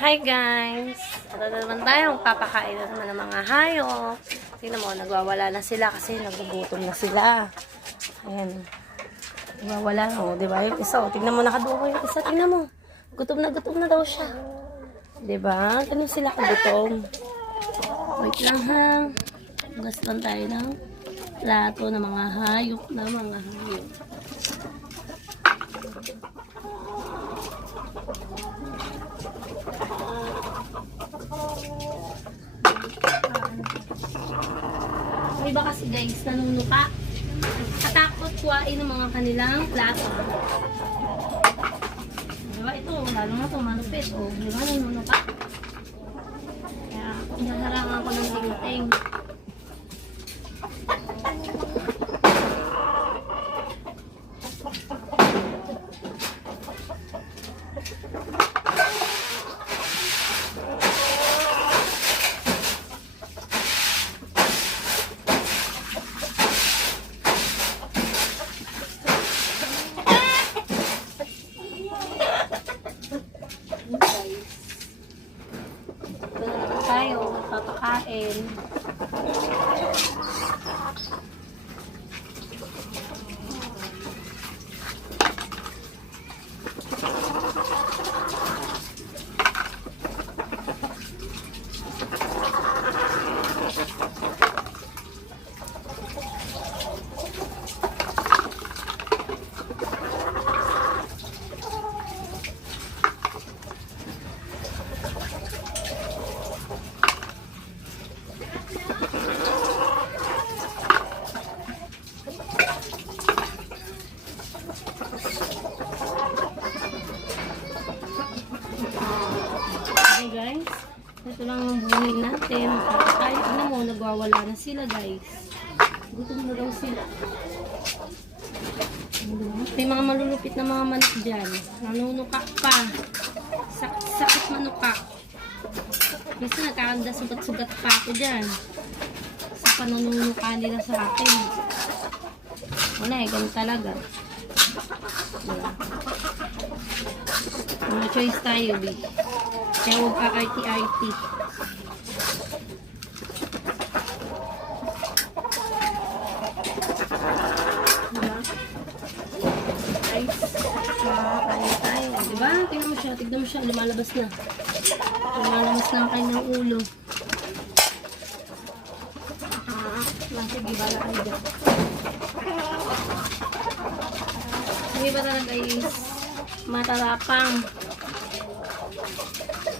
Hi guys! Ito na naman tayo. Papakain na naman ng mga hayop. Tingnan mo, nagwawala na sila kasi nagugutom na sila. Ayan. Nagwawala na. O, diba? Yung isa, o. Tingnan mo, nakaduko yung isa. Tingnan mo. Gutom na daw siya. Diba? Ganun sila kagutom. Wait lang ha. Hugas lang tayo ng plato ng mga hayop May iba kasi guys, nanunuka. Katakot kuwain ng mga kanilang plato. Diba ito, lalo na ito, malupit. O, diba nanunuka? Kaya, inaharangan ko ng ting-ting. Tayo, magpapakain. Guys, ito lang yung buhay natin. Kahit ano mo, nagwawala na sila guys. Gutom na daw sila. May mga malulupit na mga manok dyan. Nanunuka pa. Sakit manuka. Kasi nagkakanda sugat-sugat pa ako dyan. Sa pananunuka nila sa akin. Wala eh, ganun talaga. Ano choice tayo, B? Kaya huwag ka RT-RT. Diba? Guys, kaya tayo. Diba? Tignan mo siya. Lumalabas na. Lumalabas na ang kanyang ulo. Sige, bala kayo dyan. Sige ba talaga guys? Matarapang.